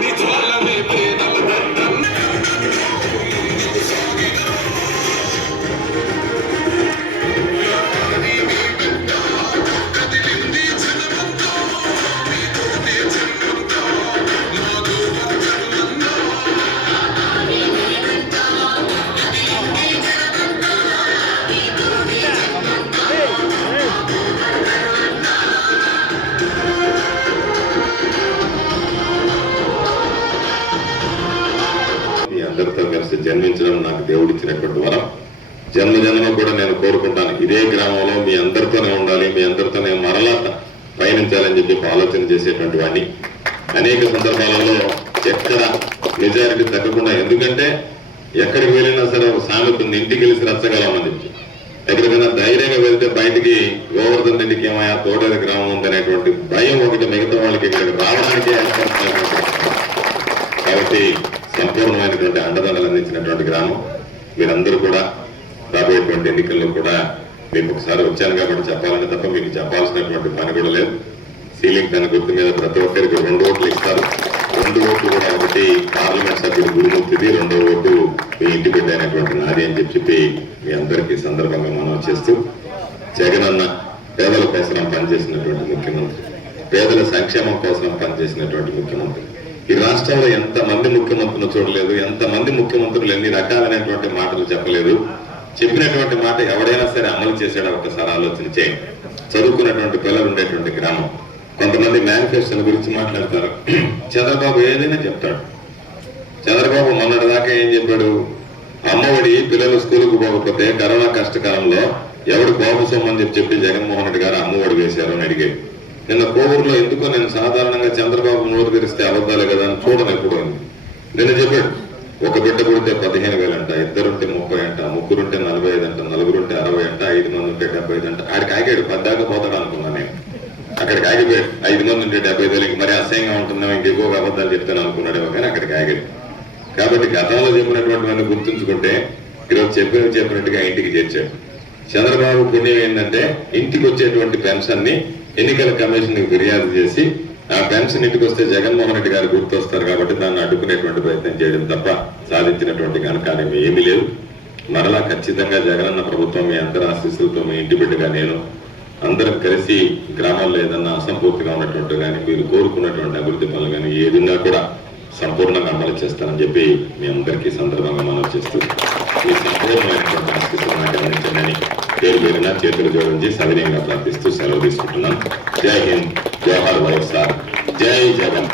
మీ జన్మించడం నాకు దేవుడు ఇచ్చినటువంటి వరం జన్మ జన్మ కూడా నేను కోరుకుంటాను. ఇదే గ్రామంలో మీ అందరితోనే ఉండాలి మీ అందరితోనే మరలా పయనించాలని చెప్పి ఆలోచన చేసేటువంటి వాడిని. అనేక సందర్భాలలో ఎక్కడ మెజారిటీ తగ్గకుండా ఎందుకంటే ఎక్కడికి వెళ్ళినా సరే ఒక సామెత ఉంది ఇంటికి వెళ్ళి రచ్చగలమని చెప్పి. ఎక్కడికైనా ధైర్యంగా వెళ్తే బయటికి గోవర్ధన్ రెడ్డికి ఏమయ్యా తోడేది గ్రామం ఉందనేటువంటి భయం ఒకటి మిగతా వాళ్ళకి ఇక్కడికి రావడానికే కాబట్టి సంపూర్ణమైనటువంటి అండదండలు అందించినటువంటి గ్రామం. మీరందరూ కూడా రాబోయేటువంటి ఎన్నికల్లో కూడా మీకు ఒకసారి వచ్చాను కాబట్టి చెప్పాలని తప్ప మీకు చెప్పాల్సినటువంటి పని కూడా లేదు. సీలింగ్ తన గుర్తు మీద ప్రతి ఒక్కరికి రెండు ఓట్లు ఇస్తారు. రెండు ఓట్లు కూడా ఒకటి పార్లమెంట్ సభ్యుడు గురుమూర్తిది రెండో ఓటు మీ ఇంటి బిడ్డ అయినటువంటి నాది అని చెప్పి చెప్పి మీ అందరికీ సందర్భంగా మనం చేస్తూ జగన్ అన్న పేదల కోసం పనిచేసినటువంటి ముఖ్యమంత్రి పేదల సంక్షేమం కోసం పనిచేసినటువంటి ముఖ్యమంత్రి. రాష్ట్రంలో ఎంతమంది ముఖ్యమంత్రులు చూడలేదు ఎంత మంది ముఖ్యమంత్రులు ఎన్ని రకాలైనటువంటి మాటలు చెప్పలేదు. చెప్పినటువంటి మాట ఎవడైనా సరే అమలు చేశాడు ఒకసారి ఆలోచన చేయండి. చదువుకున్నటువంటి పిల్లలు ఉండేటువంటి గ్రామం. కొంతమంది మేనిఫెస్టోల గురించి మాట్లాడతారు. చంద్రబాబు ఏదైనా చెప్తాడు. చంద్రబాబు మొన్నటి దాకా ఏం చెప్పాడు? అమ్మఒడి పిల్లలు స్కూల్కు పోకపోతే కరోనా కష్టకాలంలో ఎవడు బాబు సొమ్మని చెప్పి చెప్పి జగన్మోహన్ రెడ్డి గారు అమ్మఒడి వేశారు అని అడిగాడు. నిన్న కోవూరులో ఎందుకో నేను సాధారణంగా చంద్రబాబు కనిపిస్తే అబద్ధాలే కదా అని చూడను ఎప్పుడు. అని నిన్న చెప్పాడు ఒక బిడ్డ పుడితే పదిహేను వేలు అంట ఇద్దరుంటే ముప్పై అంట ముగ్గురుంటే నలభై ఐదు అంట నలుగురుంటే అరవై అంట ఐదు మంది ఉంటే డెబ్బై ఐదు అంట. ఆడికి ఆగాడు పద్దాకా పోతాడు అనుకున్నా నేను. అక్కడికి ఆగిపోయాడు ఐదు మంది ఉంటే డెబ్బై వేలకి మరి అసహ్యంగా ఉంటుందా ఇంక ఎక్కువ అబద్ధాలు చెప్తాను అనుకున్నాడేమో కానీ అక్కడికి ఆగాడు. కాబట్టి గతంలో చెప్పినటువంటి గుర్తుంచుకుంటే ఈరోజు చెప్పిన చెప్పినట్టుగా ఇంటికి చేర్చాడు. చంద్రబాబు పుణ్యం ఏంటంటే ఇంటికి వచ్చేటువంటి పెన్షన్ని ఎన్నికల కమిషన్ ఫిర్యాదు చేసి ఆ పెన్షన్ ఇంటికి వస్తే జగన్మోహన్ రెడ్డి గారు గుర్తొస్తారు కాబట్టి దాన్ని అడ్డుకునేటువంటి ప్రయత్నం చేయడం తప్ప సాధించినటువంటి ఘనకార్యం ఏమీ లేదు. మరలా ఖచ్చితంగా జగనన్న ప్రభుత్వం మీ అందరి ఆశీస్సులతో మీ ఇంటి బిడ్డగా నేను అందరం కలిసి గ్రామాల్లో ఏదన్నా అసంపూర్తిగా ఉన్నటువంటి కానీ మీరు కోరుకున్నటువంటి అభివృద్ధి పనులు కానీ ఏదిన్నా కూడా సంపూర్ణంగా అమలు చేస్తానని చెప్పి మీ అందరికీ సందర్భంగా మనం చేస్తూ ఈ సంపూర్ణమైనటువంటి ఆశీస్సులు నాకు అందించండి పేరు పేరున చేతులు జోడించి సవినయంగా ప్రార్థిస్తూ సెలవు తీసుకుంటున్నాను. జై హింద్. జవహర్ వైఎస్ఆర్ జై జగన్.